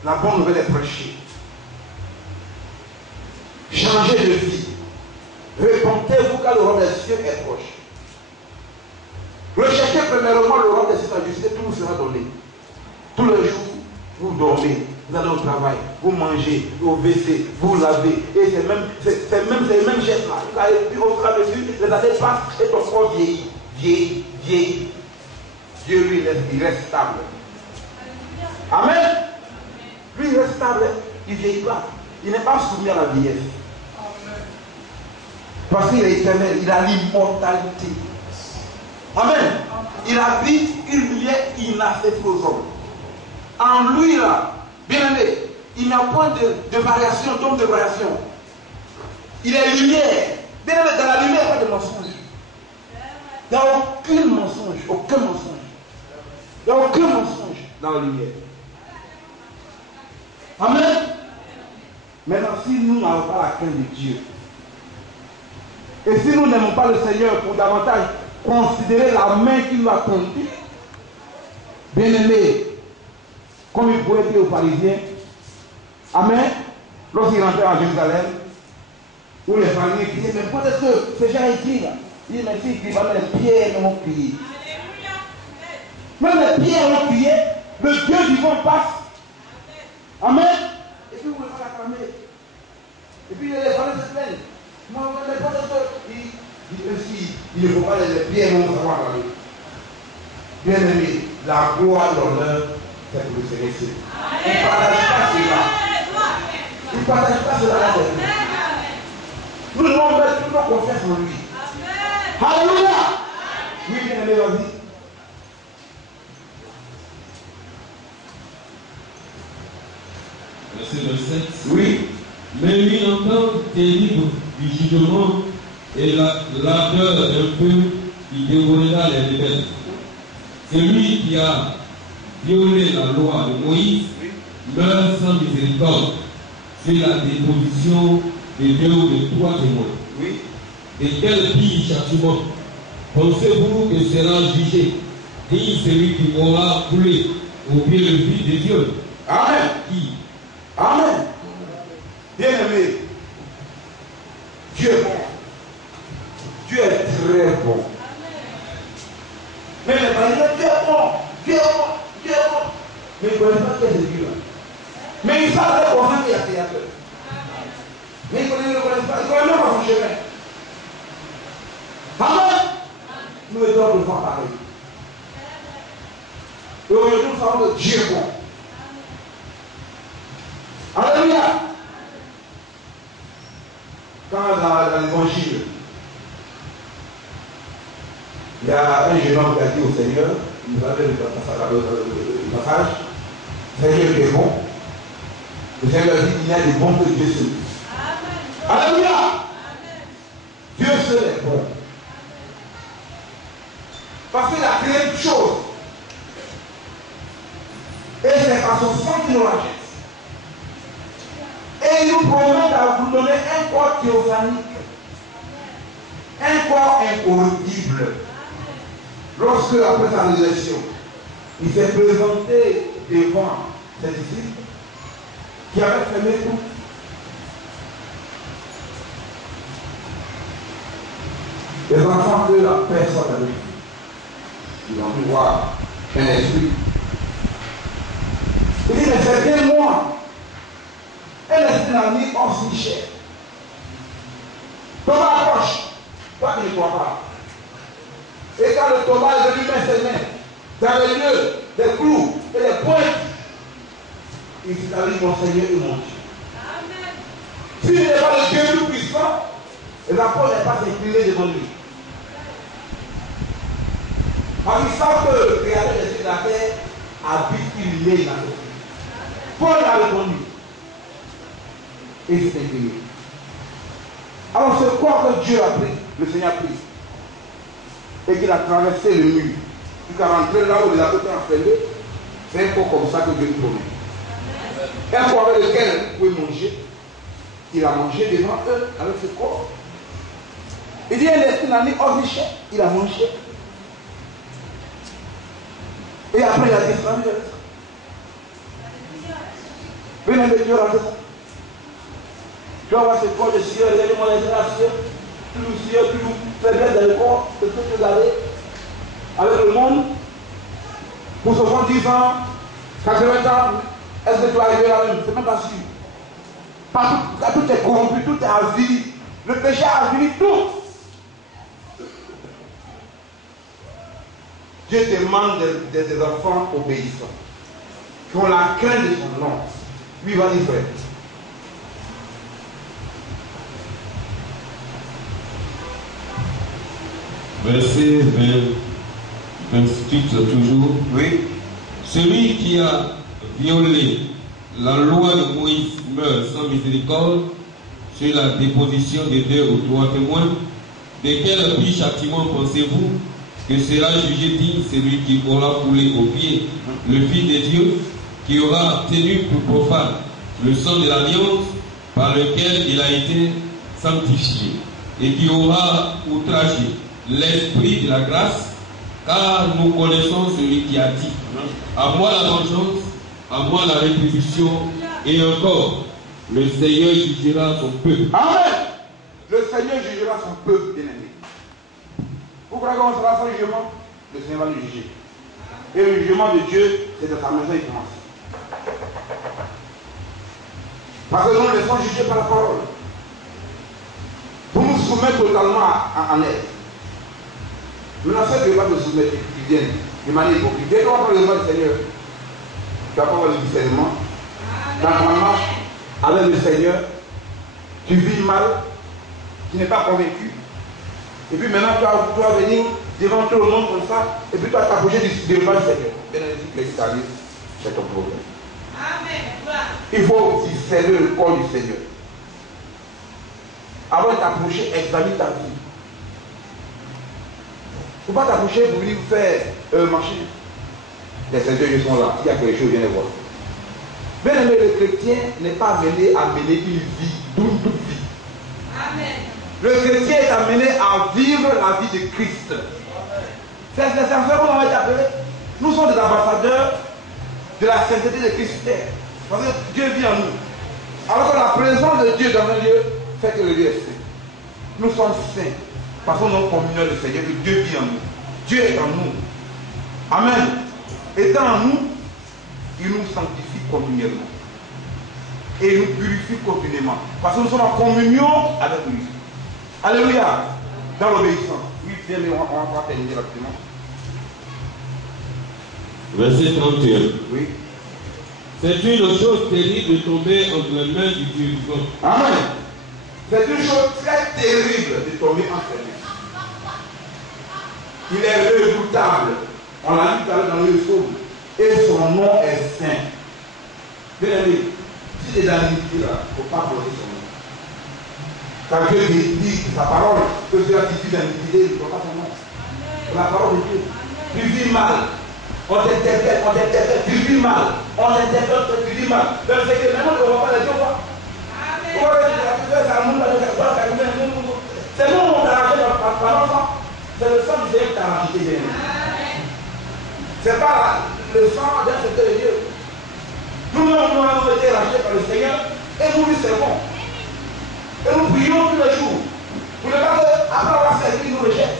La bonne nouvelle est prêchée. Changez de vie. Répentez-vous car le royaume des cieux est proche. Recherchez premièrement le royaume des cieux, la justice, tout vous sera donné. Tous les jours, vous dormez, vous allez au travail, vous mangez, vous baissez, vous lavez. Et c'est même les mêmes gestes là. Et puis au fur et à mesure, les années passent et ton corps vieillit. Vieillit. Dieu, lui, il reste stable. Amen. Lui, il reste stable. Il ne vieillit pas. Il n'est pas soumis à la vieillesse. Parce qu'il est éternel. Il a l'immortalité. Amen. Il habite une lumière inaccessible aux hommes. En lui, là, bien aimé, il n'y a point de variation, d'homme de variation. Il est lumière. Bien aimé, dans la lumière, il n'y a pas de mensonge. Il n'y a aucun mensonge. Aucun mensonge. Il n'y a aucun mensonge dans la lumière. Amen. Maintenant, si nous n'avons pas la crainte de Dieu, et si nous n'aimons pas le Seigneur pour davantage considérer la main qui nous a conduit, bien aimé, comme il pouvait dire aux pharisiens, amen, lorsqu'il rentrait en Jérusalem, où les pharisiens disaient, mais pourquoi est-ce que ces gens écrivent là? Il dit, mais s'ils écrivent, même les pierres n'ont crié. Même les pierres ont crié, le Dieu vivant passe. Amen. Et puis vous ne pouvez pas l'acclamer. Et puis les pharisiens se plaignent. Non, mais pas de il ne faut pas les pierres non savoir parler. Bien aimé, la gloire et l'honneur, c'est pour le Seigneur. Il ne partage pas cela. Il ne partage pas cela avec nous. Nous devons mettre toute nos confiance en lui. Alléluia. Oui, bien aimé, vas-y. Verset 27. Oui. Mais une entente terrible du jugement et l'ardeur d'un feu qui dévorera les rebelles. Celui qui a violé la loi de Moïse meurt sans miséricorde sur la déposition de 2 ou de 3 témoins. Oui. Et quel pire châtiment pensez-vous que sera jugé, dit celui qui aura coulé au pied le Fils de Dieu? Amen. Qui? Amen. Bien aimé, Dieu est bon. Dieu est très bon. Mais les parents Dieu est bon. Dieu est bon. Dieu est bon. Mais ils ne connaissent pas quel est Dieu. Mais ils savent comment il y a créateur. Mais ils ne connaissent pas. Ils ne connaissent même pas son chemin. Amen. Nous devons le voir pareil. Et aujourd'hui, nous savons que Dieu est bon. Alléluia. Quand dans l'évangile, il y a un jeune homme qui a dit au Seigneur, vous avez le passage, Seigneur est bon. Le Seigneur a dit qu'il y a des bons que Dieu seul. Alléluia. Dieu seul est bon. Parce qu'il a créé une chose. Et c'est par son sang qu'il nous rachète. Et il nous promet de vous donner un corps théophanique, un corps incorruptible. Lorsque, après sa résurrection, il s'est présenté devant ses disciples qui avaient fermé tout. Les enfants de la personne avec lui, ils ont pu voir un esprit. Il dit, mais c'est bien moi. Elle est une amie hors Michel. Thomas approche. Toi qui ne crois pas. Et quand le Thomas est venu mettre ses mains dans les lieux des clous et des pointes, il s'établit mon Seigneur et mon Dieu. S'il n'est pas le Dieu tout puissant, la peau n'est pas inclinée devant lui. Parce qu'ils savent que le Créateur des cieux et de la terre habite une lait dans ce pays. Paul a répondu. Et il s'est incliné. Alors c'est quoi que Dieu a pris, le Seigneur a pris, et qu'il a traversé le mur, qu'il a rentré là où les apôtres étaient enfermés. C'est un peu comme ça que Dieu nous promet. Un corps avec lequel vous pouvez manger. Il a mangé devant eux avec ce corps. Il dit, un esprit n'a mis hors du chien. Il a mangé. Et après, il a disparu. Venez de Dieu, regardez ça. Tu vas voir ce corps de ciel, regardez-moi les cieux, tout ciel, tout faiblesse dans le corps, c'est ce que vous avez avec le monde. Pour 70 ans, 80 ans, est-ce que tu vas arriver là-même? C'est même pas sûr. Parce que tout est corrompu, tout est avili. Le péché a avili tout. Dieu demande des enfants obéissants, qui ont la crainte de son nom. Lui va dire frère. Verset 28 toujours. Oui. Celui qui a violé la loi de Moïse meurt sans miséricorde sur la déposition de 2 ou 3 témoins. De quel pire châtiment pensez-vous que sera jugé digne celui qui aura foulé au pied le Fils de Dieu, qui aura tenu pour profane le sang de l'alliance par lequel il a été sanctifié, et qui aura outragé l'esprit de la grâce, car nous connaissons celui qui a dit, à moi la vengeance, à moi la rétribution, et encore, le Seigneur jugera son peuple. Amen. Le Seigneur jugera son peuple, bien-aimé. Pourquoi quand on sera sans jugement? Le Seigneur va nous juger. Et le jugement de Dieu, c'est de sa maison, il commence. Parce que nous nous laissons juger par la parole. Pour nous soumettre totalement en elle. Maintenant, ce qui va te soumettre, qui vient de manière hypocrite. Dès qu'on parle de voix du Seigneur, tu vas pas avoir le discernement. Quand tu marches avec le Seigneur, tu vis mal, tu n'es pas convaincu. Et puis maintenant, tu vas venir devant tout le monde comme ça, et puis tu vas t'approcher du repas du Seigneur. Bien entendu, que ça arrive, c'est ton problème. Amen. Il faut discerner le corps du Seigneur. Avant de t'approcher, examine ta vie. Il ne faut pas t'approcher pour venir faire marcher. Les Seigneurs sont là. Il y a quelque chose, viens les voir. Bien aimé, le chrétien n'est pas amené à mener une vie, toute vie. Amen. Le chrétien est amené à vivre la vie de Christ. C'est ça qu'on va t'appeler. Nous sommes des ambassadeurs de la sainteté de Christ. Parce que Dieu vit en nous. Alors que la présence de Dieu dans un lieu fait que le lieu est saint. Nous sommes saints. Parce que nous sommes communions du Seigneur, que Dieu vit en nous. Dieu est en nous. Amen. Étant en nous, il nous sanctifie continuellement. Et il nous purifie continuellement. Parce que nous sommes en communion avec lui. Alléluia. Dans l'obéissance. Oui, bien, mais on va terminer rapidement. Verset 31. Oui. C'est une chose terrible de tomber entre les mains du Dieu vivant. Amen. C'est une chose très terrible de tomber entre les mains. Il est redoutable. On l'a dit tout à l'heure dans le psaume. Et son nom est saint. Bien aimé, si les amitiés là, il ne faut pas poser son nom. Quand Dieu dit sa parole, que cela dit d'amitié, il ne faut pas son nom. C'est la parole de Dieu. Tu vis mal. On t'interprète, tu vis mal. On t'interprète, tu vis mal. Donc c'est que maintenant, on ne va pas les dire quoi. C'est nous, on t'a racheté par l'enfant. C'est le sang du Seigneur qui t'a racheté. C'est pas le sang d'un secteur de Dieu. Nous-mêmes, nous avons été rachetés par le Seigneur et nous lui servons. Et nous prions tous les jours. Vous ne pas qu'après avoir servi, nous rejette.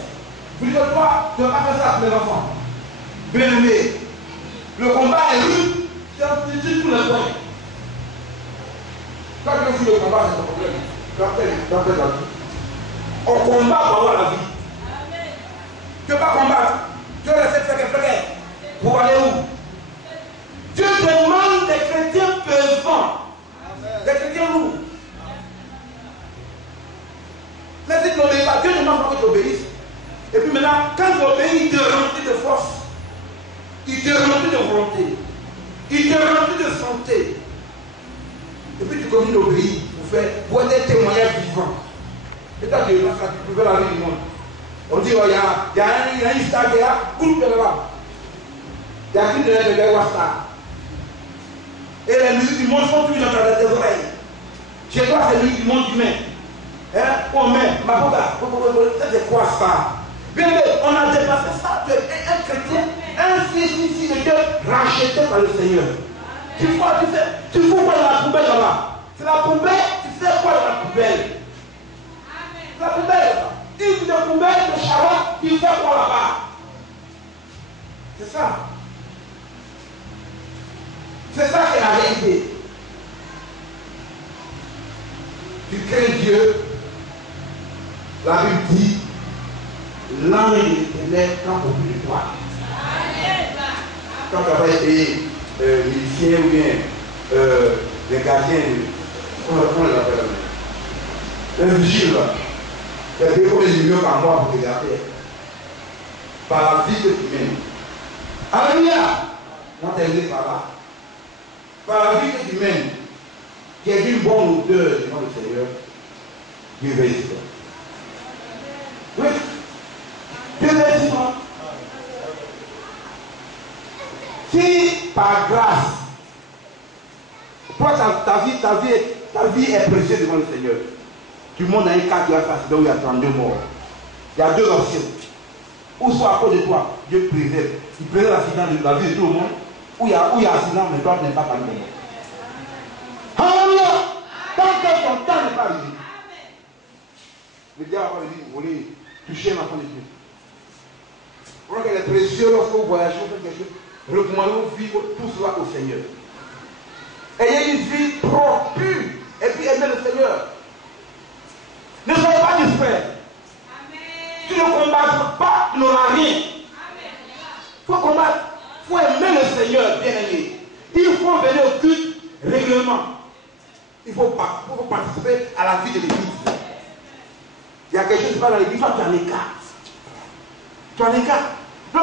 Vous dites toi, tu ne vas pas faire ça à tous les enfants. Bien aimé, le combat est rude, c'est tous les points. Quand tu fais le combat, c'est ton problème. Dans la vie. On combat pour avoir la vie. Tu ne veux pas combattre. Tu veux rester faire pour aller où? Dieu demande des chrétiens quand tu obéis, il te remplit de force. Il te remplit de volonté. Il te remplit de santé. Et puis tu continues d'obéir pour être un témoignage vivant. Et toi, tu peux la vie du monde. On dit, oh, il y a une star qui est là, groupe de là. Il y a une de star. Et les musiques du monde sont toujours dans tes oreilles. Chez toi, c'est les musiques du monde humain. Hein? Oh, mais, ma boga, c'est quoi ça? Bien, on a dépassé ça. Tu es un chrétien, un fils de Dieu racheté par le Seigneur. Tu fous quoi dans la poubelle là-bas? C'est la poubelle, tu sais quoi dans la poubelle? La poubelle, une de poubelle de Charlotte, tu sais quoi là-bas? C'est ça. C'est ça qui est la réalité. Tu crains Dieu. La Bible dit, l'ange de l'Éternel campe au bout de toi. Quand tu n'as pas été musicien ou bien les gardiens, comment on l'appelle? Un vigile, il y a des fois les millions par mois pour te garder. Par la vie que tu mènes. Alléluia! On t'a aidé par là. Par la vie que tu mènes, qui est d'une bonne odeur devant le Seigneur, Dieu veille sur toi. Oui. Dieu veille sur toi. Si par grâce, toi ta vie est précieuse devant le Seigneur, tu montes dans un cas qui a fait où il y a 32 morts. Il y a deux options. Ou soit à cause de toi, Dieu préserve. Il préserve l'accident de la vie de tout le monde. Ou il y a accident, mais toi tu n'es pas parmi les morts. Alléluia! Tant que ton temps n'est pas arrivé. Le diable va dire, vous voulez toucher l'enfant de Dieu. Vous voyez qu'elle est précieuse lorsque vous voyagez, vous faites quelque chose. Recommandons vivre tout cela au Seigneur. Ayez une vie propre, pure, et puis aimez le Seigneur. Ne soyez pas discret. Tu ne combattes pas, tu n'auras rien. Il faut combattre, il faut aimer le Seigneur, bien aimé. Il faut venir au culte régulièrement. Il faut participer à la vie de l'église. Il y a quelque chose qui se passe dans l'église, toi tu es en écart. Tu es en écart. Non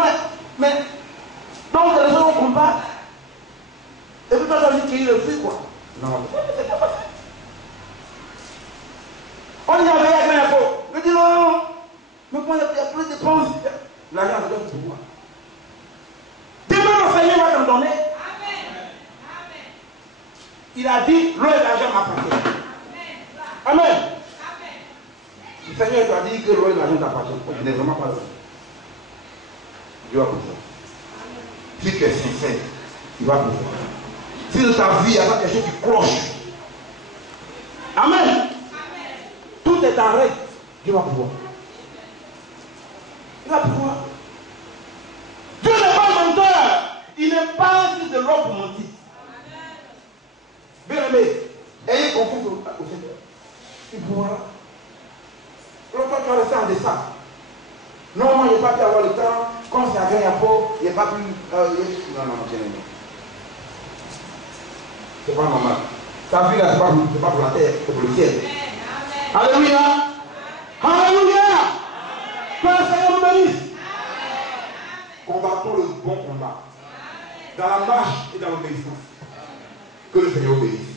mais donc les gens vont combattre. Et puis toi tu as dit qu'il le fait quoi? Non, c'est pas facile. On y avait avec l'info. Je dis non. Mais quand il y a plus de dépenses, l'argent se donne pour moi. Demain, le Seigneur va t'en donner. Il a dit, l'eau et l'argent m'appartiennent. Amen. Le Seigneur t'a dit que l'eau et l'argent t'appartiennent. Je n'ai vraiment pas l'eau. Dieu va pouvoir. Si tu es sincère, il va pouvoir. Si dans ta vie, il y a pas quelque chose qui cloche. Amen. Tout est en règle. Dieu va pouvoir. Il va pouvoir. Dieu n'est pas menteur. Il n'est pas un fils de l'homme pour mentir. Bien aimé, ayez confiance au Seigneur. Il pourra. L'autre tu vas rester en dessin. Non, moi, il n'y a pas pu avoir le temps. Quand c'est à gagner à peau, il n'y a pas pu. Non, bien aimé. C'est pas normal. Ta vie là, c'est pas pour la terre, c'est pour le ciel. Alléluia. Alléluia. Que le Seigneur nous bénisse. Combattons le bon combat. Dans la marche et dans l'obéissance. Que le Seigneur obéisse.